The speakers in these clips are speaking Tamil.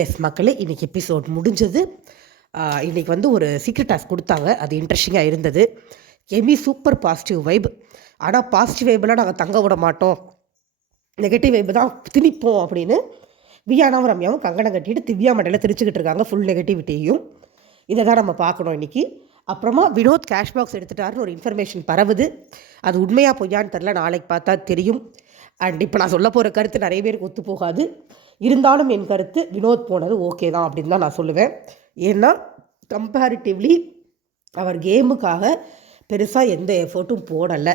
எஸ் மக்களே இன்றைக்கி எபிசோட் முடிஞ்சது. இன்றைக்கி வந்து ஒரு சீக்ரெட் டாஸ்க் கொடுத்தாங்க. அது இன்ட்ரெஸ்டிங்காக இருந்தது. எமி சூப்பர் பாசிட்டிவ் வைப் ஆனால் பாசிட்டிவ் வைபெலாம் நாங்கள் தங்க விட மாட்டோம். நெகட்டிவ் வைப்பு தான் திணிப்போம் அப்படின்னு வியானாவும் ரம்யாவும் கங்கணம் கட்டிட்டு திவ்யா மண்டையில் திரிச்சுக்கிட்டு இருக்காங்க ஃபுல் நெகட்டிவிட்டியையும் இதை தான் நம்ம பார்க்கணும் இன்றைக்கி அப்புறமா வினோத் கேஷ் பாக்ஸ் எடுத்துட்டாருன்னு ஒரு இன்ஃபர்மேஷன் பரவுது. அது உண்மையாக பொய்யான்னு தெரில நாளைக்கு பார்த்தா தெரியும். அண்ட் இப்போ நான் சொல்ல போகிற கருத்து நிறைய பேருக்கு ஒத்து போகாது. இருந்தாலும் என் கருத்து வினோத் போனது ஓகே தான் அப்படின்னு தான் நான் சொல்லுவேன். ஏன்னா கம்பேரிட்டிவ்லி அவர் கேமுக்காக பெருசாக எந்த எஃபர்ட்டும் போடலை.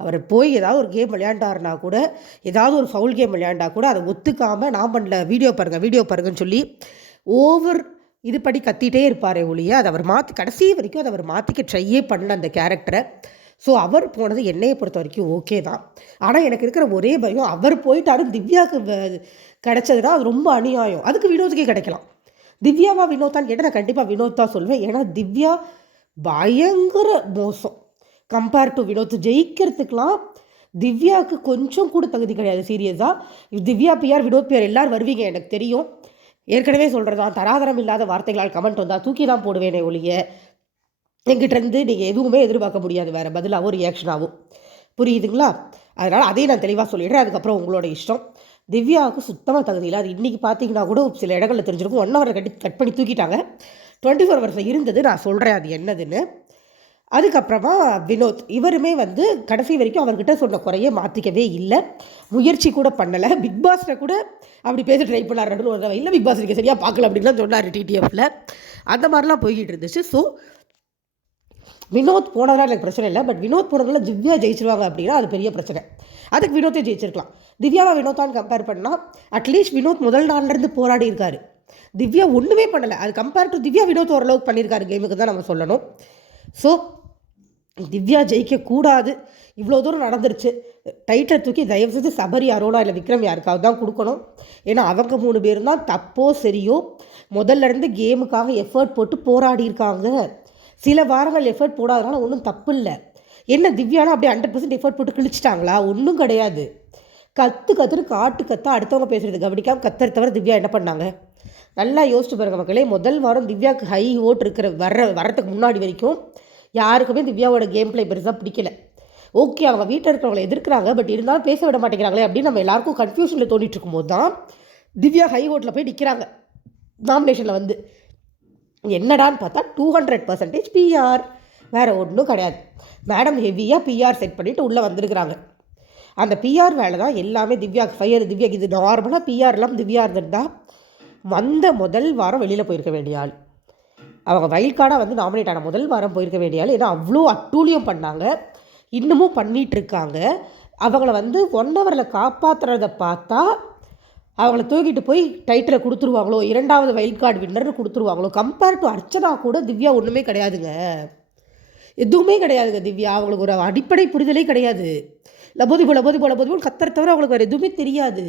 அவர் போய் ஏதாவது ஒரு கேம் விளையாண்டாருனா கூட ஏதாவது ஒரு ஃபவுல் கேம் விளையாண்டா கூட அதை ஒத்துக்காமல் நான் பண்ணல வீடியோ பாருங்கள் வீடியோ பாருங்கன்னு சொல்லி ஓவர் இது படி கத்திட்டே இருப்பாரே ஒழிய அதை அவர் மாற்றி கடைசி வரைக்கும் அதை அவர் மாற்றிக்க ட்ரையே பண்ணல அந்த கேரக்டரை ஸோ அவர் போனது என்னையை பொறுத்த வரைக்கும் ஓகே தான். ஆனால் எனக்கு இருக்கிற ஒரே பயம் அவர் போயிட்டாரு திவ்யாவுக்கு கிடச்சதுன்னா கிடைச்சதுன்னா அது ரொம்ப அநியாயம். அதுக்கு வினோத்துக்கே கிடைக்கலாம். திவ்யாவா வினோத்தான்னு கேட்டால் நான் கண்டிப்பாக வினோத் தான் சொல்லுவேன் ஏன்னா திவ்யா பயங்கர மோசம். கம்பேர் டு வினோத் ஜெயிக்கிறதுக்கெலாம் திவ்யாவுக்கு கொஞ்சம் கூட தகுதி கிடையாது சீரியஸாக திவ்யா பிஆர் வினோத் பிஆர் எல்லோரும் வருவீங்க எனக்கு தெரியும். ஏற்கனவே சொல்கிறதா தராதரம் இல்லாத வார்த்தைகளால் கமெண்ட் வந்தால் தூக்கி தான் போடுவேனே ஒழிய. எங்கிட்டேருந்து நீங்கள் எதுவுமே எதிர்பார்க்க முடியாது வேறு பதிலாகவும் ரியாக்ஷனாகவும் புரியுதுங்களா? அதனால் அதையும் நான் தெளிவாக சொல்லிடுறேன். அதுக்கப்புறம் உங்களோட இஷ்டம். திவ்யாவுக்கு சுத்தமாக தகுதி இல்லை அது இன்றைக்கி பார்த்தீங்கன்னா கூட சில இடங்களில் தெரிஞ்சிருக்கும். ஒன் ஹவரை கட்டி கட் பண்ணி தூக்கிட்டாங்க. டுவெண்ட்டி ஃபோர் ஹவர்ஸில் இருந்தது. நான் சொல்கிறேன் அது என்னதுன்னு. அதுக்கப்புறமா வினோத் இவருமே வந்து கடைசி வரைக்கும் அவர்கிட்ட சொன்ன குறைய மாற்றிக்கவே இல்லை. முயற்சி கூட பண்ணலை. பிக் பாஸில் கூட அப்படி பேச ட்ரை பண்ணார். நடுவில் ஒரு தடவை. இல்லை பிக் பாஸ் நீங்கள் சரியாக பார்க்கல அப்படின்லாம் சொன்னார் டிடிஎஃப்ல அந்த மாதிரிலாம் போய்கிட்டு இருந்துச்சு. ஸோ வினோத் போனதெல்லாம் எனக்கு பிரச்சனை இல்லை. பட் வினோத் போனதால திவ்யா ஜெயிச்சிருவாங்க அப்படின்னா அது பெரிய பிரச்சனை. அதுக்கு வினோத்தே ஜெயிச்சிருக்கலாம். திவ்யாவை வினோத்தான்னு கம்பேர் பண்ணால் அட்லீஸ்ட் வினோத் முதல் நாள்லேருந்து போராடி இருக்காரு. திவ்யா ஒன்றுமே பண்ணலை. அது கம்பேர் டு திவ்யா வினோத் ஓரளவுக்கு பண்ணியிருக்காரு கேமுக்கு தான் நம்ம சொல்லணும். ஸோ திவ்யா ஜெயிக்கக்கூடாது. இவ்வளோ தூரம் நடந்துருச்சு. டைட்டில் தூக்கி தயவு செஞ்சு சபரி அரோடா இல்லை விக்ரம் யாருக்காவது தான் கொடுக்கணும். ஏன்னா அவங்க மூணு பேரும் தான் தப்போ சரியோ முதல்ல இருந்து கேமுக்காக எஃபர்ட் போட்டு போராடி இருக்காங்க. சில வாரங்கள் எஃபர்ட் போடாதனால ஒன்றும் தப்பு இல்லை என்ன திவ்யானா அப்படியே ஹண்ட்ரட் பர்சன்ட் எஃபர்ட் போட்டு கிழிச்சிட்டாங்களா? ஒன்றும் கிடையாது. கற்று கத்துன்னு காட்டு கத்தா அடுத்தவங்க பேசுகிறது கவனிக்காமல் கத்தரை தவிர திவ்யா என்ன பண்ணாங்க? நல்லா யோசிச்சு பாருங்க மக்களே. முதல் வாரம் திவ்யாவுக்கு ஹை ஓட் இருக்கிற வர்ற வரத்துக்கு முன்னாடி வரைக்கும் யாருக்குமே திவ்யாவோட கேம் பிளே பெருசாக பிடிக்கல. ஓகே அவங்க வீட்டில் இருக்கிறவங்களை எதிர்க்கிறாங்க பட் இருந்தாலும் பேச விட மாட்டேங்கிறாங்களே அப்படின்னு நம்ம எல்லாருக்கும் கன்ஃபியூஷனில் தோண்டிட்டு இருக்கும்போது தான் திவ்யா ஹை ஓட்டில் போய் நிற்கிறாங்க நாமினேஷனில் வந்து. என்னடான்னு பார்த்தா டூ ஹண்ட்ரட் பர்சன்டேஜ் பிஆர் வேறு ஒன்றும் கிடையாது. மேடம் ஹெவியாக பிஆர் செட் பண்ணிவிட்டு உள்ளே வந்திருக்கிறாங்க. அந்த பிஆர் வேலை தான் எல்லாமே திவ்யா ஃபயர் திவ்யாக்கு. இது நார்மலாக பிஆர் திவ்யா இருந்திருந்தா வந்த முதல் வாரம் வெளியில் போயிருக்க வேண்டிய ஆள். அவங்க வைல்ட் கார்டாக வந்து நாமினேட் ஆன முதல் வாரம் போயிருக்க வேண்டிய ஆள். ஏன்னா அவ்வளோ அட்டூழியம் பண்ணாங்க. இன்னமும் பண்ணிகிட்ருக்காங்க இருக்காங்க. அவங்கள வந்து ஒன் ஹவரில் காப்பாற்றுறத பார்த்தா அவங்கள தூக்கிட்டு போய் டைட்டில் கொடுத்துருவாங்களோ இரண்டாவது வைல்ட் கார்டு வின்னர்னு கொடுத்துருவாங்களோ கம்பேர் டு அர்ச்சனா கூட திவ்யா ஒன்றுமே கிடையாதுங்க. எதுவுமே கிடையாதுங்க திவ்யா. அவங்களுக்கு ஒரு அடிப்படை புரிதலே கிடையாது. லபோதி போல லபோதி போ லபோதி போல் கத்தரை தவிர அவங்களுக்கு வேறு எதுவுமே தெரியாது.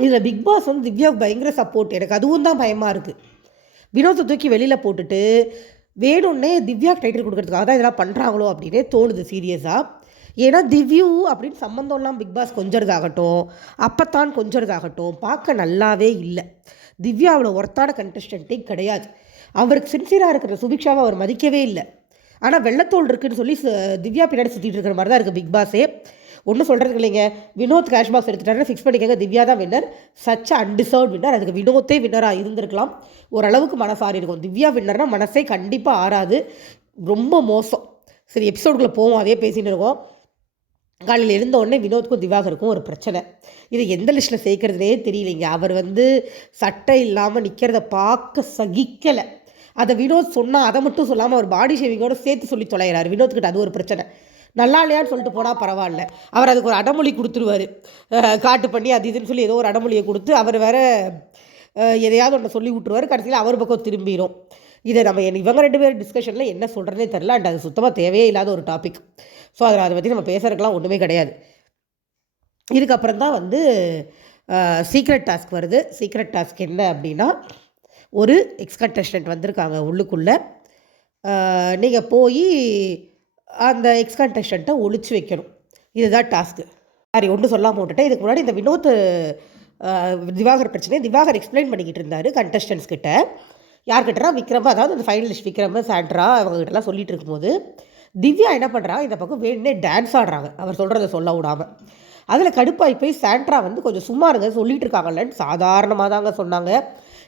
இதில் பிக் பாஸ் வந்து திவ்யாவுக்கு பயங்கர சப்போர்ட் எனக்கு அதுவும் தான் பயமாக இருக்குது வினோத்தை தூக்கி வெளியில் போட்டுட்டு வேணும்னே திவ்யாவுக்கு டைட்டில் கொடுக்குறதுக்காக தான் இதெல்லாம் பண்ணுறாங்களோ அப்படின்னே தோணுது சீரியஸாக ஏன்னா திவ்யூ அப்படின்னு சம்மந்தம்லாம் பிக் பாஸ் கொஞ்சறதாகட்டும் அப்பத்தான் கொஞ்சறதாகட்டும் பார்க்க நல்லாவே இல்லை. திவ்யா அவ்வளோ ஒர்த்தான கண்டஸ்டண்ட்டே கிடையாது. அவருக்கு சின்சியராக இருக்கிற சுபிக்ஷாவை அவர் மதிக்கவே இல்லை. ஆனால் வெள்ளத்தோல் இருக்குன்னு சொல்லி திவ்யா பின்னாடி சுற்றிட்டு இருக்கிற மாதிரி தான் இருக்குது பிக் பாஸே ஒன்றும் சொல்கிறதுக்கு இல்லைங்க. வினோத் கேஷ் பாக்ஸ் எடுத்துட்டாருன்னு ஃபிக்ஸ் பண்ணிக்கோங்க. திவ்யா தான் வின்னர் சச் அன்டிசர்வ் வின்னர் அதுக்கு வினோத்தே வின்னராக இருந்திருக்கலாம். ஓரளவுக்கு மனசாரி இருக்கும். திவ்யா வின்னர்னா மனசே கண்டிப்பாக ஆறாது. ரொம்ப மோசம். சரி எபிசோடுக்குள்ளே போவோம். அதே பேசின்னு இருக்கோம். காலையில் இருந்த உடனே வினோத்துக்கும் திவாகருக்கும் ஒரு பிரச்சனை. இது எந்த லிஸ்ட்டில் சேர்க்கறதுனே தெரியலைங்க. அவர் வந்து சட்டை இல்லாமல் நிற்கிறத பார்க்க சகிக்கலை. அதை வினோத் சொன்னால் அதை மட்டும் சொல்லாமல் அவர் பாடி ஷேவிங்கோடு சேர்த்து சொல்லி தொலைகிறார் வினோத்கிட்ட அது ஒரு பிரச்சனை. நல்லா இல்லையான்னு சொல்லிட்டு போனால் பரவாயில்ல. அவர் அதுக்கு ஒரு அடமொழி கொடுத்துருவார். காட்டு பண்ணி அது இதுன்னு சொல்லி ஏதோ ஒரு அடமொழியை கொடுத்து அவர் வேற எதையாவது ஒன்று சொல்லி விட்டுருவார். கடைசியில் அவர் பக்கம் திரும்பிடும் இதை நம்ம என் இவங்க ரெண்டு பேரும் டிஸ்கஷனில் என்ன சொல்கிறதே தெரில அண்ட் அது சுத்தமாக தேவையே இல்லாத ஒரு டாபிக் ஸோ அதை அதை பற்றி நம்ம பேசுறதுக்கெலாம் ஒன்றுமே கிடையாது. இதுக்கப்புறம் தான் வந்து சீக்ரெட் டாஸ்க் வருது. சீக்ரெட் டாஸ்க் என்ன அப்படின்னா ஒரு எக்ஸ்கண்டஸ்டன்ட் வந்திருக்காங்க உள்ளுக்குள்ளே. நீங்கள் போய் அந்த எக்ஸ்கண்டஸ்டண்ட்டை ஒழிச்சு வைக்கணும். இதுதான் டாஸ்க்கு சாரி ஒன்றும் சொல்லாமல் விட்டுட்டேன். இதுக்கு முன்னாடி இந்த வினோத் திவாகர் பிரச்சனை திவாகர் எக்ஸ்பிளைன் பண்ணிக்கிட்டு இருந்தார் கண்டஸ்டன்ஸ் கிட்ட. யார்கிட்டனா விக்ரம்? அதாவது அந்த ஃபைனலிஸ்ட் விக்ரம் சாண்ட்ரா அவங்ககிட்டலாம் சொல்லிட்டு இருக்கும்போது திவ்யா என்ன பண்ணுறா இந்த பக்கம் வேணுனே டான்ஸ் ஆடுறாங்க. அவர் சொல்கிறத சொல்ல விடாமல் அதில் கடுப்பாகி போய் சாண்ட்ரா வந்து கொஞ்சம் சும்மா இருங்க சொல்லிட்டு இருக்காங்கல்லன்னு சாதாரணமாக தாங்க சொன்னாங்க.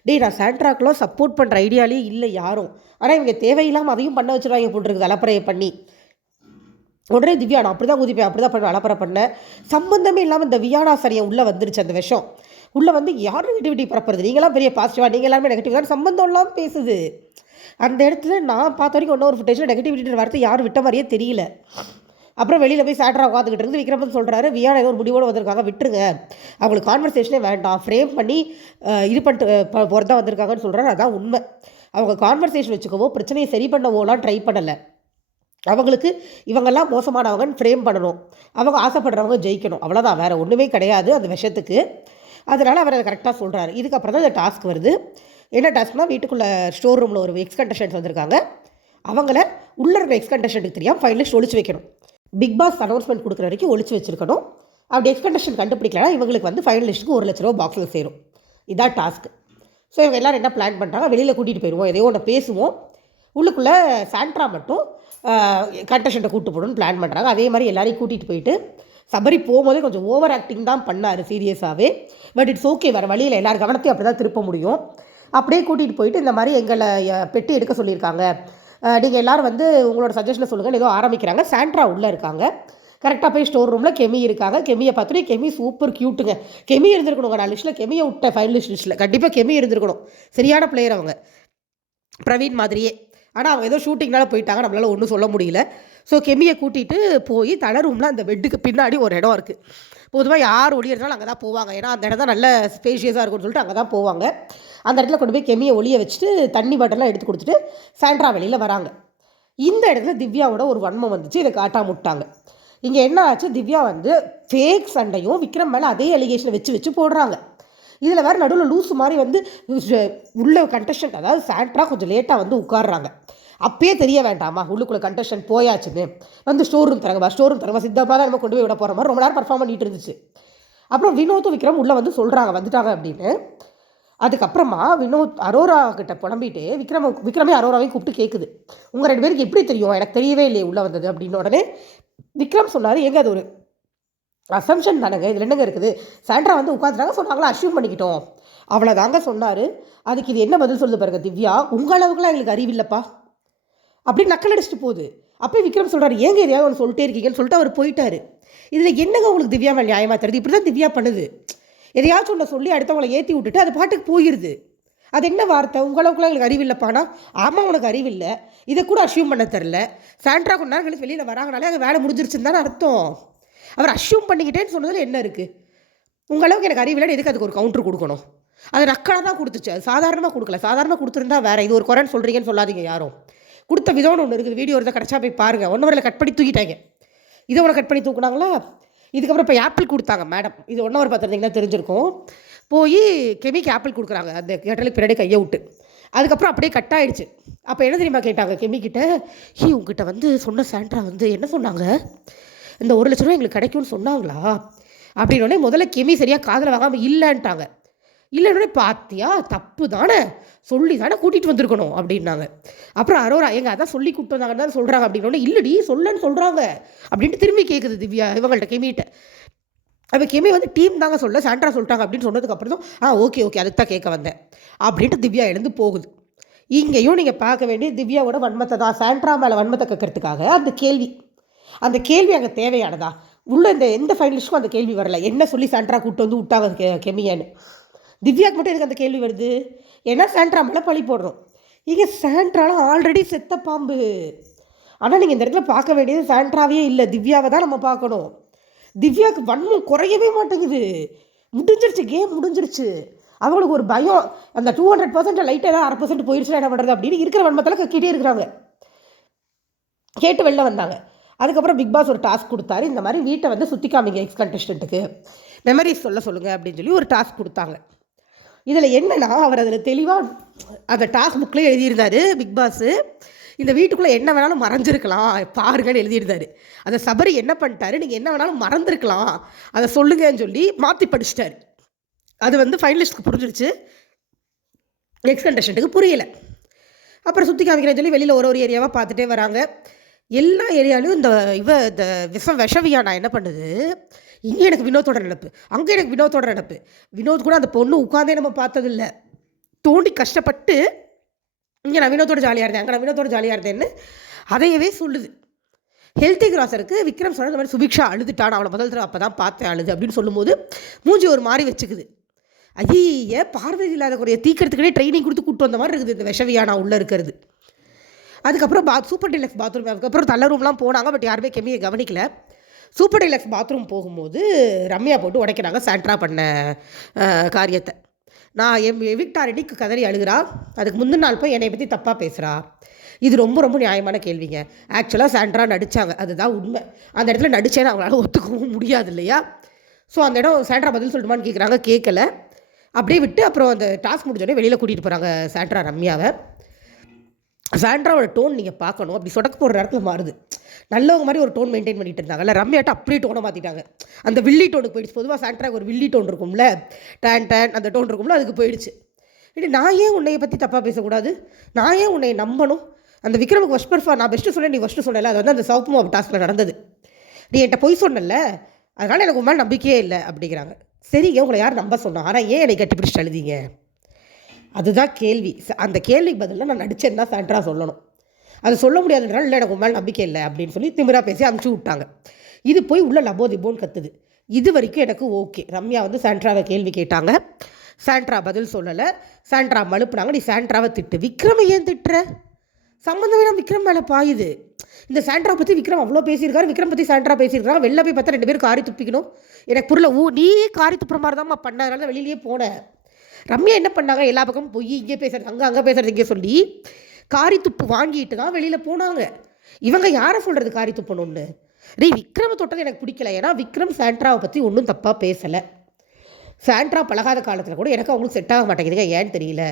டேய் நான் சாண்ட்ராக்கெலாம் சப்போர்ட் பண்ணுற ஐடியாலே இல்லை யாரும். ஆனால் இவங்க தேவையில்லாமல் அதையும் பண்ண வச்சுருவாங்க போட்டுருக்கு அலப்பறையை பண்ணி. உடனே திவ்யா நான் அப்படி தான் குதிப்பேன் அப்படி தான் பண்ண அலப்பறை பண்ணேன். சம்பந்தமே இல்லாமல் இந்த வியானா சரியை உள்ளே வந்துருச்சு அந்த விஷம். உள்ளே வந்து யார் நெகட்டிவிட்டி பரப்புறது நீங்களாம் பெரிய பாசிட்டிவாக நீங்கள் எல்லாமே நெகட்டிவ் தான் சம்பந்தம் இல்லாமல் பேசுது. அந்த இடத்துல நான் பார்த்த வரைக்கும் இன்னொரு ஃபுட்டேஜில் நெகட்டிவிட்டி வார்த்தை யாரும் விட்ட மாதிரியே தெரியல. அப்புறம் வெளியில் போய் சேட்டராக உட்காந்துக்கிட்டு இருந்து விக்ரமன் சொல்கிறாரு வியானா ஏதோ ஒரு முடிவோடு வந்திருக்காங்க விட்டுருங்க. அவங்களுக்கு கான்வர்சேஷனே வேண்டாம். ஃப்ரேம் பண்ணி இது பண்ணிட்டு போகிறதா வந்திருக்காங்கன்னு சொல்கிறாரு அதான் உண்மை. அவங்க கான்வர்சேஷன் வச்சுக்கவோ பிரச்சனையை சரி பண்ணவோலாம் ட்ரை பண்ணலை. அவங்களுக்கு இவங்கெல்லாம் மோசமானவங்கன்னு ஃப்ரேம் பண்ணணும். அவங்க ஆசைப்படுறவங்க ஜெயிக்கணும். அவ்வளோதான் வேறு ஒன்றுமே கிடையாது அந்த விஷயத்துக்கு அதனால் அவர் அதை கரெக்டாக சொல்கிறாரு இதுக்கப்புறம் தான் இந்த டாஸ்க் வருது. என்ன டாஸ்க்னால் வீட்டுக்குள்ளே ஸ்டோர் ரூமில் ஒரு எக்ஸ் வந்திருக்காங்க. அவங்கள உள்ளே இருக்கிற எக்ஸ் கண்டஸ்டன்ட்டுக்கு தெரியாமல் ஃபைனலிஸ்ட் ஒழிச்சு வைக்கணும். பிக் பாஸ் அனௌன்ஸ்மெண்ட் கொடுக்குற வரைக்கும் ஒழிச்சு வச்சிருக்கணும். அப்படி எக்ஸ் கண்டஸ்டன் இவங்களுக்கு வந்து ஃபைனலிஸ்ட்டுக்கு ஒரு லட்ச ரூபா பாக்ஸில் சேரும். இதான் டாஸ்க் ஸோ இவங்க எல்லோரும் என்ன பிளான் பண்ணுறாங்க வெளியில் கூட்டிகிட்டு போயிடுவோம் எதையோ ஒன்று பேசுவோம். உள்ளுக்குள்ளே சாண்ட்ரா மட்டும் கண்டஷன்ட்டை கூட்டு போகணும்னு பிளான் பண்ணுறாங்க அதே மாதிரி எல்லாரையும் கூட்டிகிட்டு போயிட்டு சபரி போகும்போதே கொஞ்சம் ஓவர் ஆக்டிங் தான் பண்ணார் சீரியஸாகவே பட் இட்ஸ் ஓகே வேறு வழியில் எல்லார் கவனத்தையும் அப்படி தான் திருப்ப முடியும். அப்படியே கூட்டிகிட்டு போயிட்டு இந்த மாதிரி எங்களை பெட்டி எடுக்க சொல்லியிருக்காங்க. நீங்கள் எல்லோரும் வந்து உங்களோட சஜஷனை சொல்லுங்கள் ஏதோ ஆரம்பிக்கிறாங்க. சாண்ட்ரா உள்ளே இருக்காங்க. கரெக்டாக போய் ஸ்டோர் ரூமில் கெமி இருக்காங்க. கெமியை பார்த்துட்டு கெமி சூப்பர் க்யூட்டுங்க கெமி இருந்திருக்கணுங்க. நான் லிஸ்ட்டில் கெமியை விட்டேன் ஃபைனலிஸ்ட் லிஸ்ட்டில் கண்டிப்பாக கெமி இருந்திருக்கணும். சரியான பிளேயர் அவங்க. பிரவீன் மாதிரியே. ஆனால் அவங்க ஏதோ ஷூட்டிங்னால போயிட்டாங்க. நம்மளால் ஒன்றும் சொல்ல முடியல. ஸோ கெமியை கூட்டிகிட்டு போய் தலை ரூமில் அந்த பெட்டுக்கு பின்னாடி ஒரு இடம் இருக்குது பொதுவாக யார் ஒளி இருந்தாலும் அங்கே தான் போவாங்க. ஏன்னா அந்த இடம் தான் நல்ல ஸ்பேஷியஸாக இருக்கும்னு சொல்லிட்டு அங்கே தான் போவாங்க. அந்த இடத்துல கொண்டு போய் கெமியை ஒளிய வச்சுட்டு தண்ணி பாட்டெல்லாம் எடுத்து கொடுத்துட்டு சாண்ட்ரா வெளியில் வராங்க. இந்த இடத்துல திவ்யாவோட ஒரு வன்மம் வந்துச்சு. இதை காட்டாம விட்டாங்க இங்கே என்ன ஆச்சு? திவ்யா வந்து ஃபேக் சண்டையும் விக்ரம் மேலே அதே அலிகேஷனை வச்சு வச்சு போடுறாங்க. இதில் வேறு நடுவில் லூஸ் மாதிரி வந்து உள்ள கண்டஸ்டன்ட் அதாவது சாண்ட்ரா கொஞ்சம் லேட்டாக வந்து உட்காடுறாங்க அப்பயே தெரிய வேண்டாமா? உள்ளுக்குள்ளே கண்டஸ்டன்ட் போயாச்சுன்னு. வந்து ஸ்டோர் ரூம் தரங்கப்பா ஸ்டோர் ரூம் தரங்கப்பா சித்தப்பா தான் நம்ம கொண்டு போய் விட போகிற மாதிரி ரொம்ப நேரம் பர்ஃபார்ம் பண்ணிட்டு இருந்துச்சு. அப்புறம் வினோத்தும் விக்ரம் உள்ளே வந்து சொல்கிறாங்க வந்துட்டாங்க அப்படின்னு. அதுக்கப்புறமா வினோத் அரோரா கிட்ட புலம்பிட்டு விக்ரம் விக்ரமே அரோராவையும் கூப்பிட்டு கேட்குது உங்கள் ரெண்டு பேருக்கு எப்படி தெரியும்? எனக்கு தெரியவே இல்லையே உள்ளே வந்தது அப்படின்னு உடனே விக்ரம் சொன்னார் எங்கே அது ஒரு அசம்ஷன் தானேங்க. இதில் என்னங்க இருக்குது? சாண்ட்ரா வந்து உட்காந்துட்டாங்க சொன்னாங்களா? அஷ்யூம் பண்ணிக்கிட்டோம். அவ்வளோதாங்க சொன்னார். அதுக்கு இது என்ன பதில் சொல்லுது பாருங்க திவ்யா. உங்கள் அளவுக்குலாம் எங்களுக்கு அறிவில்லைப்பா அப்படி நக்கல் அடிச்சுட்டு போகுது. அப்போ விக்ரம் சொல்கிறார் ஏங்க எதையாவது ஒன்று சொல்லிட்டே இருக்கீங்கன்னு? சொல்லிட்டு அவர் போயிட்டார். இதில் என்னங்க உங்களுக்கு திவ்யா மேல் நியாயமாக தருது? இப்படி தான் திவ்யா பண்ணுது. எதையாச்சும் ஒன்று சொல்லி அடுத்தவங்களை ஏற்றி விட்டுட்டு அது பாட்டுக்கு போயிடுது அது என்ன வார்த்தை? உங்களுக்குலாம் எங்களுக்கு அறிவில்லைப்பானா ஆமாம் உனக்கு அறிவில்லை. இதை கூட அஷ்யூம் பண்ண தெரில சாண்ட்ரா கொஞ்ச நேரம் கழிச்சு வெளியில் வராங்கனாலே அது வேலை முடிஞ்சிருச்சுன்னு தானே அர்த்தம். அவர் அஷ்யூம் பண்ணிக்கிட்டேன்னு சொன்னதில் என்ன இருக்குது உங்களவுக்கு எனக்கு அறிவில்லைன்னு எதுக்கு அதுக்கு ஒரு கவுண்டர் கொடுக்கணும்? அது நக்கலாக தான் கொடுத்துச்சு. அது சாதாரணமாக கொடுக்கல. சாதாரணமாக கொடுத்துருந்தா வேறு. இது ஒரு குறைன்னு சொல்கிறீங்கன்னு சொல்லாதீங்க யாரும். கொடுத்த விதம்னு ஒன்று இருக்குது. வீடியோ இருந்தால் கிடச்சா போய் பாருங்கள் ஒன்று வரல கட் பண்ணி தூக்கிட்டாங்க. இதை ஒன்று கட் பண்ணி தூக்குனாங்களா? இதுக்கப்புறம் இப்போ ஆப்பிள் கொடுத்தாங்க மேடம் இது ஒன் ஹவர் பார்த்துருந்தீங்கன்னா தெரிஞ்சிருக்கும். போய் கெமிக்கு ஆப்பிள் கொடுக்குறாங்க. அந்த கேட்டலுக்கு பின்னாடி கையை விட்டு. அதுக்கப்புறம் அப்படியே கட் ஆகிடுச்சு அப்போ என்ன தெரியுமா கேட்டாங்க? கெமிக்கிட்ட ஹீ உங்ககிட்ட வந்து சொன்ன சாண்ட்ரா வந்து என்ன சொன்னாங்க? இந்த ஒரு லட்ச ரூபா எங்களுக்கு கிடைக்கும்னு சொன்னாங்களா? அப்படின்னோடனே முதல்ல கெமி சரியாக காதில் வாங்காமல் இல்லைன்ட்டாங்க. இல்லைன்னு பார்த்தியா தப்பு தானே சொல்லி தானே கூட்டிகிட்டு வந்திருக்கணும் அப்படின்னாங்க. அப்புறம் அரோரா எங்கள் அதான் சொல்லி கூப்பிட்டு வந்தாங்கன்னு தான் சொல்கிறாங்க அப்படின்னோடனே இல்லடி சொல்லன்னு சொல்கிறாங்க அப்படின்ட்டு திரும்பி கேட்குது திவ்யா இவங்கள்ட்ட கெமிகிட்ட அப்போ கெமி வந்து டீம் தாங்க சொல்ல சாண்ட்ரா சொல்லிட்டாங்க அப்படின்னு சொன்னதுக்கப்புறம் தான் ஆ ஓகே ஓகே அதுக்கு தான் கேட்க வந்தேன் அப்படின்ட்டு திவ்யா எழுந்து போகுது. இங்கேயும் நீங்கள் பார்க்க வேண்டிய திவ்யாவோட வன்மத்தை தான் சாண்ட்ரா மேலே வன்மத்தை கேட்கறதுக்காக அந்த கேள்வி. அந்த கேள்வி அங்கே தேவையானதா? உள்ள இந்த எந்த ஃபைனலிஸ்ட்டும் அந்த கேள்வி வரல. என்ன சொல்லி சாண்ட்ரா கூப்பிட்டு வந்து விட்டாங்க கெமியான்னு. திவ்யாக்கு மட்டும் எனக்கு அந்த கேள்வி வருது. ஏன்னா சாண்ட்ரா மேலே பழி போடுறோம். இங்கே சாண்ட்ராலாம் ஆல்ரெடி செத்த பாம்பு. ஆனால் நீங்கள் இந்த இடத்துல பார்க்க வேண்டியது சாண்ட்ராவே இல்லை. திவ்யாவை தான் நம்ம பார்க்கணும். திவ்யாவுக்கு வன்மம் குறையவே மாட்டேங்குது. முடிஞ்சிருச்சு கேம் முடிஞ்சிருச்சு. அவங்களுக்கு ஒரு பயம். அந்த டூ ஹண்ட்ரட் பர்சன்ட் லைட்டாக ஏதாவது அரை பர்சன்ட் போயிடுச்சுன்னா என்ன பண்ணுறது அப்படின்னு இருக்கிற வன்மத்தில் கக்கிட்டே இருக்கிறாங்க. கேட்டு வெளில வந்தாங்க. அதுக்கப்புறம் பிக் பாஸ் ஒரு டாஸ்க் கொடுத்தாரு. இந்த மாதிரி வீட்டை வந்து சுற்றி காமிங்க எக்ஸ் கண்டஸ்டண்ட்டுக்கு மெமரிஸ் சொல்ல சொல்லுங்கள் அப்படின்னு சொல்லி ஒரு டாஸ்க் கொடுத்தாங்க. இதில் என்னன்னா அவர் அதில் தெளிவாக அந்த டாஸ்க் புக்கில் எழுதியிருந்தாரு பிக் பாஸு இந்த வீட்டுக்குள்ளே என்ன வேணாலும் மறைஞ்சிருக்கலாம் பாருங்கன்னு எழுதியிருந்தாரு. அந்த சபரி என்ன பண்ணிட்டாரு நீங்கள் என்ன வேணாலும் மறந்துருக்கலாம் அதை சொல்லுங்கன்னு சொல்லி மாற்றி படிச்சிட்டாரு. அது வந்து ஃபைனலிஸ்ட்க்கு புரிஞ்சிருச்சு. நெக்ஸ்ட் கண்டஸ்டண்ட்டுக்கு புரியலை. அப்புறம் சுற்றி காமிக்கிறேன்னு சொல்லி வெளியில் ஒரு ஒரு ஏரியாவாக பார்த்துட்டே வராங்க. எல்லா ஏரியாலையும் இந்த இவ இந்த விஷம் விஷவியா நான் என்ன பண்ணுது? இங்கே எனக்கு வினோத்தோட நினப்பு அங்கே எனக்கு வினோத்தோட நினப்பு வினோத் கூட அந்த பொண்ணு உட்காந்தே நம்ம பார்த்ததில்ல. தோண்டி கஷ்டப்பட்டு இங்கே நான் வினோத்தோட ஜாலியாக இருந்தேன் அங்கே நான் வினோத்தோட ஜாலியாக இருந்தேன்னு அதையவே சொல்லுது. ஹெல்த்தி கிராசருக்கு விக்ரம் சொன்ன மாதிரி சுபிக்ஷா அழுதுட்டான் அவளை முதல் தடவை அப்போ தான் பார்த்தேன் அழுது அப்படின்னு சொல்லும்போது மூஞ்சி ஒரு மாதிரி வச்சுக்குது. ஐய பார்வதி இல்லாத குறைய தீக்கிறதுக்குனே ட்ரைனிங் கொடுத்து கூட்டு வந்த மாதிரி இருக்குது இந்த விஷவியானா உள்ளே இருக்கிறது. அதுக்கப்புறம் பா சூப்பர் டீலக்ஸ் பாத்ரூம் அதுக்கப்புறம் தள்ள ரூம்லாம் போனாங்க பட் யாருமே கெமியை கவனிக்கல. சூப்பர் டைலக்ஸ் பாத்ரூம் போகும்போது ரம்யா போட்டு உடைக்கிறாங்க. சாண்ட்ரா பண்ண காரியத்தை. நான் எம் எவிக்டாரிட்டிக்கு கதறி அழுகிறா. அதுக்கு முந்தின நாள் போய் என்னை பற்றி தப்பாக பேசுகிறா இது ரொம்ப ரொம்ப நியாயமான கேள்விங்க. ஆக்சுவலாக சாண்ட்ரா நடித்தாங்க அதுதான் உண்மை. அந்த இடத்துல நடித்தேன்னு அவங்களால ஒத்துக்கவும் முடியாது இல்லையா? ஸோ அந்த இடம் சாண்ட்ரா பதில் சொல்லட்டுமான்னு கேட்குறாங்க கேட்கல அப்படியே விட்டு அப்புறம் அந்த டாஸ்க் முடிஞ்சோடனே வெளியில் கூட்டிகிட்டு போகிறாங்க சாண்ட்ரா ரம்யாவை. சாண்ட்ராவோட டோன் நீங்கள் பார்க்கணும். அப்படி சொடக்க போடுற இடத்துல மாறுது. நல்லவங்க மாதிரி ஒரு டோன் மெயின்டைன் பண்ணிட்டு இருந்தாங்கல்ல ரம்யாட்ட அப்படியே டோனை மாற்றிட்டாங்க அந்த வில்லி டோனுக்கு போயிடுச்சு. பொதுவாக சாண்ட்ராக்கு ஒரு வில்லி டோன் இருக்கும்ல. டேன் டேன் அந்த டோன் இருக்கும்ல அதுக்கு போயிடுச்சு. இடி நான் ஏன் உன்னைய பற்றி தப்பாக பேசக்கூடாது? நான் ஏன் உன்னை நம்பணும்? அந்த விக்ரமுக்கு ஒஸ்ட் பர்ஃபா நான் பெஸ்ட்டு சொன்னேன் நீ ஃபஸ்ட்டு சொல்லலை அது வந்து அந்த சவுப்பு மாவு டாஸ்கில் நடந்தது. நீ என்கிட்ட பொய் சொன்னல அதனால் எனக்கு உன் நம்பிக்கையே இல்லை அப்படிங்கிறாங்க. சரிங்க உங்களை யார் நம்ப சொன்னா? ஆனால் ஏன் என்னை கட்டி பிடிச்சிட்டு அதுதான் கேள்வி. ச- அந்த கேள்விக்கு பதிலாக நான் நடித்தேன் தான் சாண்ட்ரா சொல்லணும். அது சொல்ல முடியாதுன்றால் இல்லை எனக்கு உன் மேலே நம்பிக்கை இல்லை அப்படின்னு சொல்லி திமிரா பேசி அனுப்பிச்சி விட்டாங்க. இது போய் உள்ள லபோதிபோன்னு கத்துது. இது வரைக்கும் எனக்கு ஓகே. ரம்யா வந்து சாண்ட்ராவை கேள்வி கேட்டாங்க. சாண்ட்ரா பதில் சொல்லலை. சாண்ட்ரா மழுப்புனாங்க. நீ சாண்ட்ராவை திட்டு. விக்ரமை ஏன் திட்டுற? சம்மந்தமே நான் விக்ரம் மேலே பாயுது. இந்த சாண்ட்ரா பற்றி விக்ரம் அவ்வளோ பேசியிருக்காரு. விக்ரம் பற்றி சாண்ட்ரா பேசியிருக்காங்க. வெளில போய் பார்த்தா ரெண்டு பேரும் காரி துப்பிக்கணும். எனக்கு புரியல. ஊ நீ காரி துப்புற மாதிரி தான் பண்ண. அதனால வெளியிலேயே போனேன் ரம்யா என்ன பண்ணாங்க? எல்லா பக்கமும் போய் இங்கே பேசுறது அங்கே அங்கே பேசுறது இங்கே சொல்லி காரி துப்பு வாங்கிட்டு தான் வெளியில் போனாங்க. இவங்க யாரை சொல்கிறது காரி துப்பணும்னு? ரீ விக்ரம தொட்டது எனக்கு பிடிக்கல. ஏன்னா விக்ரம் சாண்ட்ராவை பற்றி ஒன்றும் தப்பாக பேசலை. சாண்ட்ரா பழகாத காலத்தில் கூட எனக்கு அவங்களுக்கு செட் ஆக மாட்டேங்குதுங்க. ஏன்னு தெரியல.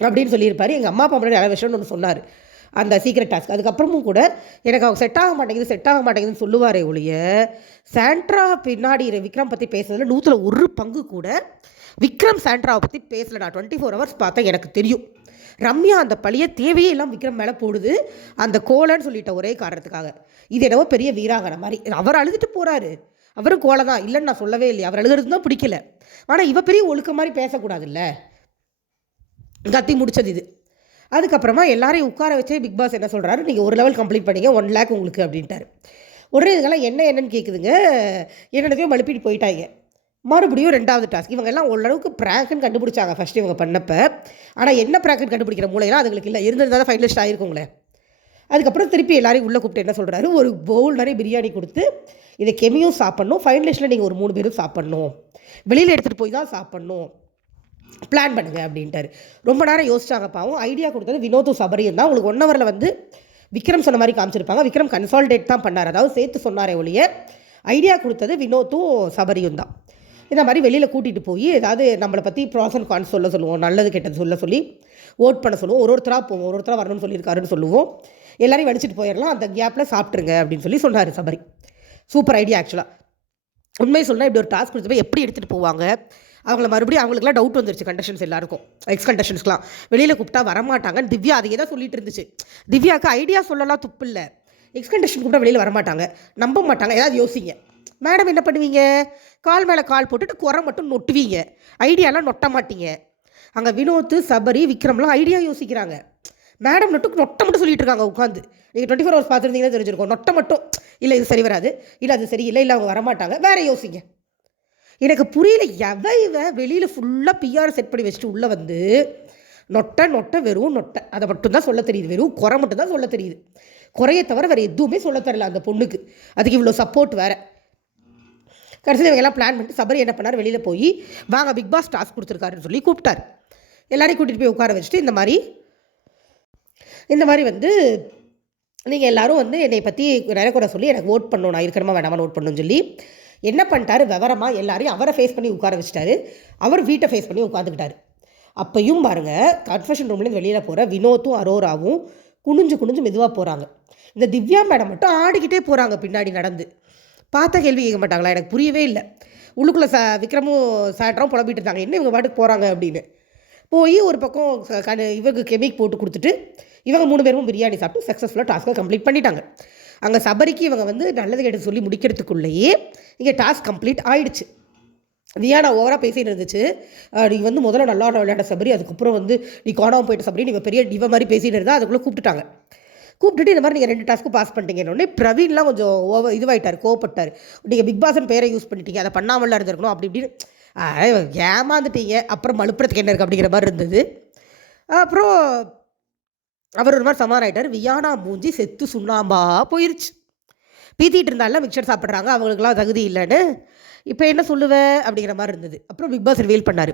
அப்படின்னு சொல்லியிருப்பாரு. எங்கள் அம்மா அப்பா முன்னாடி நல்ல விஷயம்னு ஒன்று சொன்னார். அந்த சீக்ரெட் டாஸ்க் அதுக்கப்புறமும் கூட எனக்கு அவங்க செட் ஆக மாட்டேங்குது செட் ஆக மாட்டேங்குதுன்னு சொல்லுவாரே ஒழிய சாண்ட்ரா பின்னாடி விக்ரம் பற்றி பேசுனதில் நூற்றில் ஒரு பங்கு கூட விக்ரம் சாண்ட்ராவை பற்றி பேசலை. நான் டுவெண்ட்டி ஃபோர் ஹவர்ஸ் பார்த்தேன் எனக்கு தெரியும். ரம்யா அந்த பழியை தேவையே எல்லாம் விக்ரம் மேலே போடுது. அந்த கோலன்னு சொல்லிட்ட ஒரே காரணத்துக்காக. இது என்னவோ பெரிய வீராங்கனை மாதிரி. அவர் அழுதுட்டு போகிறாரு அவரும் கோலை தான் இல்லைன்னு நான் சொல்லவே இல்லையா. அவர் அழுகிறது தான் பிடிக்கல. ஆனால் இவ பெரிய ஒழுக்க மாதிரி பேசக்கூடாதுல்ல. கத்தி முடிச்சது இது. அதுக்கப்புறமா எல்லாரையும் உட்கார வச்சே பிக் பாஸ் என்ன சொல்கிறாரு நீங்கள் ஒரு லெவல் கம்ப்ளீட் பண்ணீங்க ஒன் லேக் உங்களுக்கு அப்படின்ட்டாரு. உடனே இதுக்கெல்லாம் என்ன என்னன்னு கேட்குதுங்க என்னென்னதையும் மழுப்பிட்டு போயிட்டாங்க. மறுபடியும் ரெண்டாவது டாஸ்க் இவங்க எல்லாம் ஓரளவுக்கு ப்ராங்க்னு கண்டுபிடிச்சாங்க ஃபஸ்ட்டு இவங்க பண்ணப்போ. ஆனால் என்ன ப்ராங்க்னு கண்டுபிடிக்கிற மூலையெல்லாம் அதுங்களுக்கு இல்லை. இருந்திருந்தால் தான் ஃபைனலிஸ்ட் ஆயிருக்குங்களே. அதுக்கப்புறம் திருப்பி எல்லாரையும் உள்ளே கூப்பிட்டு என்ன சொல்கிறாரு ஒரு பவுல் நிறைய பிரியாணி கொடுத்து இதை கெமியும் சாப்பிட்ணும். ஃபைனலிஸ்ட்டில் நீங்கள் ஒரு மூணு பேரும் சாப்பிட்ணும். வெளியில் எடுத்துகிட்டு போய் தான் சாப்பிட்ணும். பிளான் பண்ணுங்கள் அப்படின்ட்டாரு. ரொம்ப நேரம் யோசிச்சாங்க பாவம் ஐடியா கொடுத்தது வினோதும் சபரியும் தான். உங்களுக்கு ஒன் ஹவரில் வந்து விக்ரம் சொன்ன மாதிரி காமிச்சிருப்பாங்க. விக்ரம் கன்சால்டேட் தான் பண்ணார். அதாவது சேர்த்து சொன்னாரே ஒழிய ஐடியா கொடுத்தது வினோத்தும் சபரியும் தான். இந்த மாதிரி வெளியில் கூட்டிகிட்டு போய் ஏதாவது நம்மளை பற்றி ப்ராஸ் அண்ட் கான்ஸ் சொல்ல சொல்லுவோம் நல்லது கெட்டது சொல்ல சொல்லி ஓட் பண்ண சொல்லுவோம். ஒரு ஒருத்தராக போவோம் ஒரு ஒருத்தராக வரணும்னு சொல்லியிருக்காருன்னு சொல்லுவோம். எல்லாரையும் வடிச்சிட்டு போயிடலாம். அந்த கேப்பில் சாப்பிட்ருங்க அப்படின்னு சொல்லி சொன்னார் சபரி. சூப்பர் ஐடியா ஆக்சுவலாக உண்மையை சொன்னால் இப்படி ஒரு டாஸ்க் கொடுத்து எப்படி எடுத்துகிட்டு போவாங்க? அவங்கள மறுபடியும் அவங்களுக்குலாம் டவுட் வந்துருச்சு கண்டஷன்ஸ் எல்லாருக்கும் எக்ஸ் கண்டஷன்ஸ்க்குலாம் வெளியில் கூப்பிட்டா வரமாட்டாங்கன்னு திவ்யா அதையே தான் சொல்லிட்டு இருந்துச்சு. திவ்யாவுக்கு ஐடியா சொல்லலாம் துப்பு இல்லை. எக்ஸ் கண்டஷன் கூப்பிட்டா வெளியில் வரமாட்டாங்க. நம்ப மாட்டாங்க. ஏதாவது யோசிங்க. மேடம் என்ன பண்ணுவீங்க? கால் மேலே கால் போட்டுட்டு குறை மட்டும் நொட்டுவீங்க. ஐடியாலாம் நொட்ட மாட்டீங்க. அங்கே வினோத் சபரி விக்ரம்லாம் ஐடியா யோசிக்கிறாங்க. மேடம் மட்டும் நொட்டை மட்டும் சொல்லிட்டு இருக்காங்க உட்காந்து நீங்கள் டுவெண்ட்டி ஃபோர் ஹவர்ஸ் பார்த்துருந்தீங்கன்னா தெரிஞ்சிருக்கும். நொட்டை மட்டும். இல்லை இது சரி வராது. இல்லை அது சரியில்லை இல்லை அவங்க வரமாட்டாங்க. வேற யோசிங்க. எனக்கு புரியல எவ இவ வெளியில் ஃபுல்லாக பிஆர் செட் பண்ணி வச்சுட்டு உள்ளே வந்து நொட்டை நொட்டை வெறும் நொட்டை. அதை மட்டும்தான் சொல்ல தெரியுது வெறும் குறை மட்டும்தான் சொல்ல தெரியுது. குறைய தவிர வேறு எதுவுமே சொல்ல தரல அந்த பொண்ணுக்கு. அதுக்கு இவ்வளோ சப்போர்ட் வேறு. கடைசியில் இவங்க எல்லாம் பிளான் பண்ணிட்டு சபரி என்ன பண்ணார்? வெளியில் போய் வாங்க பிக் பாஸ் டாஸ்க் கொடுத்துருக்காருன்னு சொல்லி கூப்பிட்டார். எல்லாரையும் கூட்டிகிட்டு போய் உட்கார வச்சுட்டு இந்த மாதிரி இந்த மாதிரி வந்து நீங்கள் எல்லோரும் வந்து என்னை பற்றி நிறைய குறை சொல்லி எனக்கு ஓட் பண்ணணும் நான் இருக்கணுமா வேணாமா ஓட் பண்ணணும்னு சொல்லி என்ன பண்ணிட்டாரு? விவரமாக எல்லாரையும் அவரை ஃபேஸ் பண்ணி உட்கார வச்சுட்டாரு. அவர் வீட்டை ஃபேஸ் பண்ணி உட்காந்துக்கிட்டாரு அப்பையும் பாருங்கள் கன்ஃபெஷன் ரூம்லேருந்து வெளியில் போகிற வினோத்தும் அரோராவும் குனிஞ்சு குனிஞ்சு மெதுவாக போகிறாங்க இந்த திவ்யா மேடம் மட்டும் ஆடிக்கிட்டே போகிறாங்க பின்னாடி நடந்து. பார்த்த கேள்வி கேட்க மாட்டாங்களா? எனக்கு புரியவே இல்லை. உள்ளுக்குள்ளே ச விக்ரமும் சேட்டரும் புலம்பிட்டு இருந்தாங்க. என்ன இவங்க பாட்டுக்கு போகிறாங்க அப்படின்னு. போய் ஒரு பக்கம் க- இவங்க கெமிக் போட்டு கொடுத்துட்டு இவங்க மூணு பேரும் பிரியாணி சாப்பிட்டு சக்ஸஸ்ஃபுல்லாக டாஸ்க்கை கம்ப்ளீட் பண்ணிட்டாங்க. அங்கே சபரிக்கு இவங்க வந்து நல்லது கேட்டு சொல்லி முடிக்கிறதுக்குள்ளேயே இங்கே டாஸ்க் கம்ப்ளீட் ஆயிடுச்சு. வியானா ஓவராக பேசிகிட்டு இருந்துச்சு. நீ வந்து முதல்ல நல்லா விளையாட சபரி அதுக்கப்புறம் வந்து நீ காணாமல் போயிட்ட சபரி நீங்கள் பெரிய டிவ மாதிரி பேசிகிட்டு இருந்தால் அதுக்குள்ளே கூப்பிட்டுட்டாங்க. கூப்பிட்டுட்டு இந்த மாதிரி நீங்கள் ரெண்டு டாஸ்க்கு பாஸ் பண்ணிட்டீங்கன்னு பிரவீன்லாம் கொஞ்சம் ஓவர் இதுவாயிட்டார் கோவப்பட்டார். நீங்கள் பிக் பாஸ்னு பேரை யூஸ் பண்ணிட்டீங்க அதை பண்ணாமலாம் இருந்திருக்கணும் அப்படி இப்படின்னு. ஏமாந்துட்டீங்க அப்புறம் மழுப்புறதுக்கு என்ன இருக்குது அப்படிங்கிற மாதிரி இருந்தது. அப்புறம் அவர் ஒரு மாதிரி சமாதானம் ஆகிட்டார் வியானா மூஞ்சி செத்து சுண்ணாம்பா போயிருச்சு. பீத்திட்டு இருந்தாலும் மிக்சர் சாப்பிட்றாங்க. அவங்களுக்குலாம் தகுதி இல்லைன்னு இப்போ என்ன சொல்லுவேன் அப்படிங்கிற மாதிரி இருந்தது. அப்புறம் பிக் பாஸ் ரிவீல் பண்ணார்.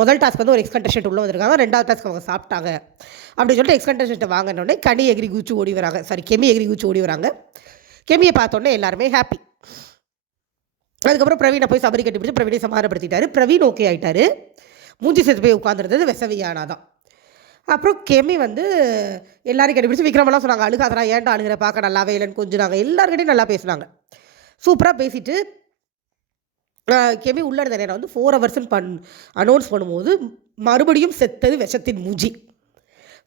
முதல் டாஸ்க் வந்து ஒரு எக்ஸ் உள்ளே உள்ள வந்திருக்காங்க. ரெண்டாவது டாஸ்க் அவங்க சாப்பிட்டாங்க. அப்படின்னு சொல்லிட்டு எக்ஸ் வாங்கினோடனே கனி எகிரி குச்சி ஓடி வராங்க. சாரி கெமி எகிரி குச்சி ஓடி வராங்க. கெமியை பார்த்தோன்னே எல்லாருமே ஹாப்பி அதுக்கப்புறம் பிரவீனை போய் சபரி கட்டி பிடிச்சி பிரவீனை சமாதானப்படுத்திட்டாரு. பிரவீன் ஓகே ஆகிட்டாரு மூஞ்சி செத்து போய் உட்காந்துருந்தது வெசவியானா தான். அப்புறம் கெமி வந்து எல்லாரையும் கண்டுபிடிச்சி விக்ரமெல்லாம் சொன்னாங்க அழுகாதரா ஏன்டா அழுகிற? பார்க்க நல்லாவே இல்லைன்னு கொஞ்சினாங்க. எல்லாருக்கிட்டையும் நல்லா பேசினாங்க. சூப்பராக பேசிட்டு கெமி உள்ள நேரம் வந்து ஃபோர் ஹவர்ஸ்னு பண் அனௌன்ஸ் பண்ணும்போது மறுபடியும் செத்தது விஷத்தின் மூஞ்சி.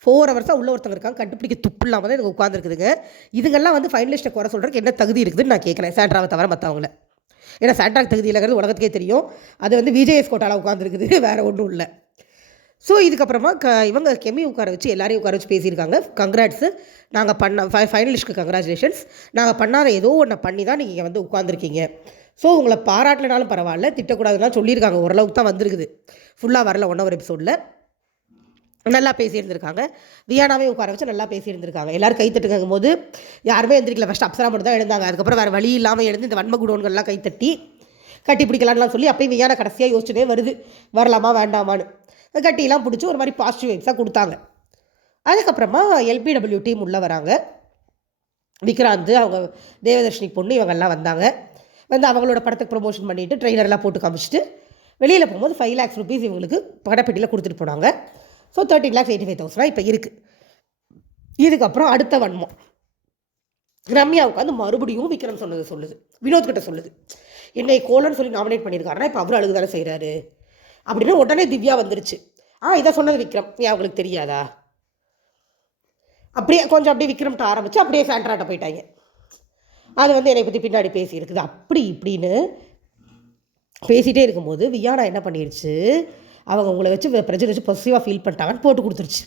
ஃபோர் ஹவர்ஸாக உள்ள ஒருத்தங்க இருக்காங்க கண்டுபிடிக்க துப்பு இல்லாமல் தான் எனக்கு உட்காந்துருக்குதுங்க இதுங்கெல்லாம் வந்து ஃபைனலிஸ்ட்டை குறை சொல்கிறதுக்கு என்ன தகுதி இருக்குதுன்னு நான் கேட்குறேன் சாண்ட்ராவை தவிர மற்றவங்கள ஏன்னா சாண்ட்ராக்கு தகுதி இல்லைங்கிறது உலகத்துக்கே தெரியும். அது வந்து விஜய்எஸ் கோட்டாவில் உட்காந்துருக்குது வேறு ஒன்றும் இல்லை. ஸோ இதுக்கப்புறமா க இவங்க கெமி உட்கார வச்சு எல்லாரையும் உட்கார வச்சு பேசியிருக்காங்க. கங்க்ராட்ஸு நாங்கள் பண்ண ஃபை ஃபைனலிஸ்ட்க்கு கங்க்ராச்சுலேஷன்ஸ் நாங்கள் பண்ணாத ஏதோ ஒன்று பண்ணி தான் நீங்கள் வந்து உட்காந்துருக்கீங்க ஸோ உங்களை பாராட்டலனாலும் பரவாயில்ல திட்டக்கூடாதுன்னா சொல்லியிருக்காங்க. ஓரளவுக்கு தான் வந்திருக்குது. ஃபுல்லாக வரல ஒன் ஹவர் எபிசோடில் நல்லா பேசியிருந்திருக்காங்க. வியானாவே உட்கார வச்சு நல்லா பேசியிருந்திருக்காங்க. எல்லாரும் கைத்தட்டுங்கும் போது யாருமே எழுந்திரிக்கல ஃபஸ்ட் அப்சரா மட்டும் தான் எழுந்தாங்க. அதுக்கப்புறம் வேறு வழி இல்லாமல் எழுந்து இந்த வன்ம குடோன்கள்லாம் கைத்தட்டி கட்டி பிடிக்கலான்லாம் சொல்லி அப்போயும் வியானா கடைசியாக யோசிச்சுட்டே வருது. வரலாமா வேண்டாமான்னு. கட்டிலாம் பிடிச்சி ஒரு மாதிரி பாசிட்டிவ் வைப்ஸாக கொடுத்தாங்க. அதுக்கப்புறமா எல்பிடபிள்யூ டீம் உள்ளே வராங்க. விக்ராந்த் அவங்க தேவதர்ஷினி பொண்ணு இவங்கெல்லாம் வந்தாங்க. வந்து அவங்களோட படத்துக்கு ப்ரொமோஷன் பண்ணிவிட்டு ட்ரெய்லர்லாம் போட்டு காமிச்சிட்டு வெளியில் போகும்போது ஃபைவ் லேக்ஸ் ருபீஸ் இவங்களுக்கு படப்பெட்டியில் கொடுத்துட்டு போனாங்க. So thirteen lakhs eighty five thousand இப்போ இருக்குது இதுக்கப்புறம் அடுத்த வன்மம். ரம்யா உட்காந்து மறுபடியும் விக்ரம் சொன்னது சொல்லுது. வினோத் கிட்ட சொல்லுது. என்னை கோலன்னு சொல்லி நாமினேட் பண்ணியிருக்காருன்னா இப்போ அவரும் அழுகுதானே செய்கிறாரு அப்படின்னு உடனே திவ்யா வந்துருச்சு. ஆ இதை சொன்னது விக்ரம். ஏன் அவங்களுக்கு தெரியாதா? அப்படியே கொஞ்சம் அப்படியே விக்ரம்ட்ட ஆரம்பித்து அப்படியே சாண்ட்ராட்ட போயிட்டாங்க. அது வந்து என்னை பற்றி பின்னாடி பேசியிருக்குது. அப்படி இப்படின்னு பேசிகிட்டே இருக்கும்போது வியானா என்ன பண்ணிடுச்சு அவங்க உங்களை வச்சு பிரச்சனை வச்சு பொசிட்டிவாக ஃபீல் பண்ணிட்டாங்கன்னு போட்டு கொடுத்துருச்சு.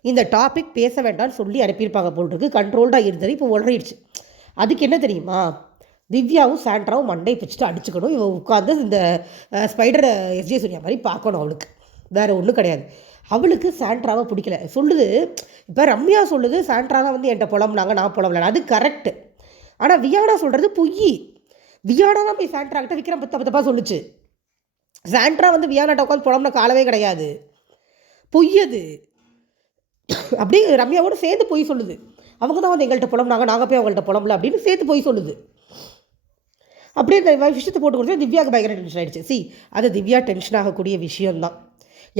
இந்த டாபிக் பேச வேண்டாம்னு சொல்லி அனுப்பியிருப்பாங்க போல் இருக்கு. கண்ட்ரோல்டாக இருந்தது இப்போ உளறிடுச்சு. அதுக்கு என்ன தெரியுமா? திவ்யாவும் சாண்ட்ராவும் மண்டை பிச்சுட்டு அடிச்சுக்கணும். இவன் உட்காந்து இந்த ஸ்பைடர் எஸ்ஜே சூர்யா மாதிரி பார்க்கணும் அவளுக்கு. வேறு ஒன்றும் கிடையாது. அவளுக்கு சாண்ட்ராவை பிடிக்கல. சொல்லுது இப்போ ரம்யா சொல்லுது சாண்ட்ராவை வந்து என்கிட்ட புலம்புனாங்க நான் புலம்பல அது கரெக்டு ஆனால் வியானா சொல்கிறது பொய். வியானா தான் போய் சாண்ட்ரா கிட்ட விக்ரம் பத்த பத்தப்பா சொல்லுச்சு. சாண்ட்ரா வந்து வியானாட்ட உட்காந்து புலம்புன காலவே கிடையாது. பொய் அது. அப்படியே ரம்யாவோட சேர்ந்து பொய் சொல்லுது. அவங்க தான் வந்து எங்கள்கிட்ட புலம்புனாங்க நாங்கள் போய் அவங்கள்ட்ட புலம்பல அப்படின்னு சேர்த்து பொய் சொல்லுது. அப்படியே இந்த விஷயத்தை போட்டு கொடுத்து திவ்யாவுக்கு பயங்கர டென்ஷன் ஆகிடுச்சு சி அது திவ்யா டென்ஷன் ஆகக்கூடிய விஷயம்தான்.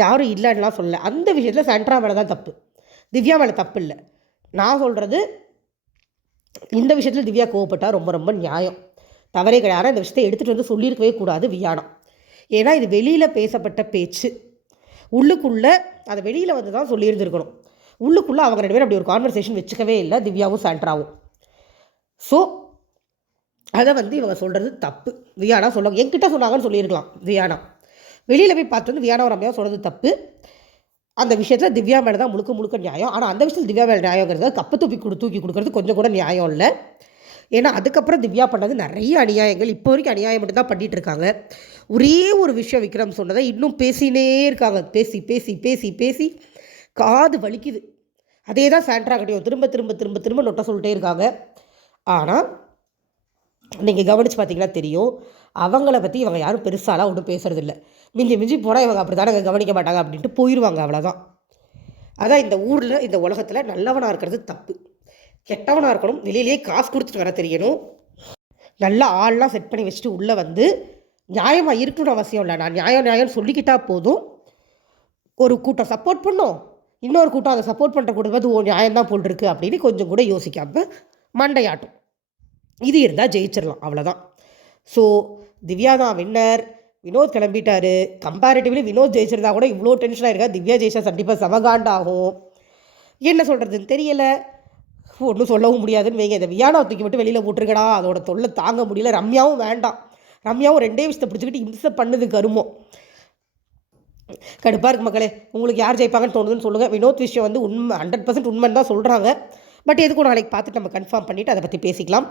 யாரும் இல்லைன்னுலாம் சொல்லலை. அந்த விஷயத்தில் சென்ட்ரா மேலே தான் தப்பு. திவ்யா மேலே தப்பு இல்லை. நான் சொல்கிறது இந்த விஷயத்தில் திவ்யா கோவப்பட்டால் ரொம்ப ரொம்ப நியாயம். தவறே கிடையாது. இந்த விஷயத்தை எடுத்துகிட்டு வந்து சொல்லியிருக்கவே கூடாது வியானா. ஏன்னா இது வெளியில் பேசப்பட்ட பேச்சு. உள்ளுக்குள்ளே அதை வெளியில் வந்து தான் சொல்லியிருந்துருக்கணும். உள்ளுக்குள்ளே அவங்க ரெண்டு பேரும் அப்படி ஒரு கான்வர்சேஷன் வச்சுக்கவே இல்லை திவ்யாவும் சாண்ட்ராவும். ஸோ அதை வந்து இவங்க சொல்கிறது தப்பு. வியானா சொல்லுவாங்க என்கிட்ட சொன்னாங்கன்னு சொல்லியிருக்கலாம் வியானா. வெளியில் போய் பார்த்து வந்து வியானா ரம்யா சொல்கிறது தப்பு. அந்த விஷயத்தில் திவ்யா மேலே தான் முழுக்க முழுக்க நியாயம். ஆனால் அந்த விஷயத்தில் திவ்யா மேலே நியாயங்கிறது கப்பு தூக்கி கொடு தூக்கி கொடுக்கறது கொஞ்சம் கூட நியாயம் இல்லை. ஏன்னா அதுக்கப்புறம் திவ்யா பண்ணது நிறைய அநியாயங்கள். இப்போ வரைக்கும் அநியாயம் மட்டும் தான் பண்ணிகிட்டு இருக்காங்க. ஒரே ஒரு விஷயம் விக்ரம் சொன்னதை இன்னும் பேசினே இருக்காங்க. பேசி பேசி பேசி பேசி காது வலிக்குது. அதே தான் சாண்ட்ரா கிடையாது திரும்ப திரும்ப திரும்ப திரும்ப நொட்ட சொல்லிட்டே இருக்காங்க. ஆனால் நீங்கள் கவனித்து பார்த்தீங்கன்னா தெரியும். அவங்கள பற்றி இவங்க யாரும் பெருசாலாம் ஒன்றும் பேசுறதில்ல. மிஞ்சி மிஞ்சி போனால் இவங்க அப்படி தானே கவனிக்க மாட்டாங்க அப்படின்ட்டு போயிடுவாங்க அவ்வளோதான் அதான் இந்த ஊரில் இந்த உலகத்தில் நல்லவனாக இருக்கிறது தப்பு. கெட்டவனாக இருக்கணும் வெளியிலேயே காசு கொடுத்துட்டு வர தெரியணும். நல்லா ஆள்லாம் செட் பண்ணி வச்சுட்டு உள்ளே வந்து நியாயமாக இருக்கணும்னு அவசியம் இல்லை. நான் நியாயம் நியாயம்னு சொல்லிக்கிட்டால் போதும். ஒரு கூட்டம் சப்போர்ட் பண்ணோம். இன்னொரு கூட்டம் அதை சப்போர்ட் பண்ணுற கூட்டம் பார்த்து ஓ நியாயம்தான் போல் இருக்குது அப்படின்னு கொஞ்சம் கூட யோசிக்காமல் மண்டையாட்டும். இது இருந்தால் ஜெயிச்சிடலாம் அவ்வளோதான் ஸோ திவ்யா தான் வின்னர் வினோத் கிளம்பிட்டாரு. கம்பேரிட்டிவ்லி வினோத் ஜெயிச்சிருந்தா கூட இவ்வளோ டென்ஷனாக இருக்கா திவ்யா ஜெயிச்சா கண்டிப்பாக சமகாண்டாகும். என்ன சொல்கிறதுன்னு தெரியலை. ஒன்றும் சொல்லவும் முடியாதுன்னு வைங்க. இந்த வியானா தூக்கி மட்டும் வெளியில் போட்டிருக்கடா. அதோட தொல்லை தாங்க முடியல. ரம்யாவும் வேண்டாம். ரம்யாவும் ரெண்டே விஷயத்தை பிடிச்சிக்கிட்டு இம்சை பண்ணுது கருமோ. கடுப்பாக இருக்கு மக்களே. உங்களுக்கு யார் ஜெயிப்பாங்கன்னு தோணுதுன்னு சொல்லுங்கள் வினோத் விஷயம் வந்து உண்மை ஹண்ட்ரட் பர்சன்ட் உண்மைன்னு தான் சொல்கிறாங்க பட் எதுக்கும் நாளைக்கு பார்த்துட்டு நம்ம கன்ஃபார்ம் பண்ணிவிட்டு அதை பற்றி பேசிக்கலாம்.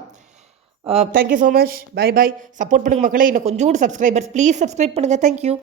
Thank you so much bye bye support பண்ணுங்கள் மக்களே. இன்னும் கொஞ்சோண்டு சப்ஸ்கிரைபர்ஸ் ப்ளீஸ் சப்ஸ்கிரைப் பண்ணுங்கள் தேங்க்யூ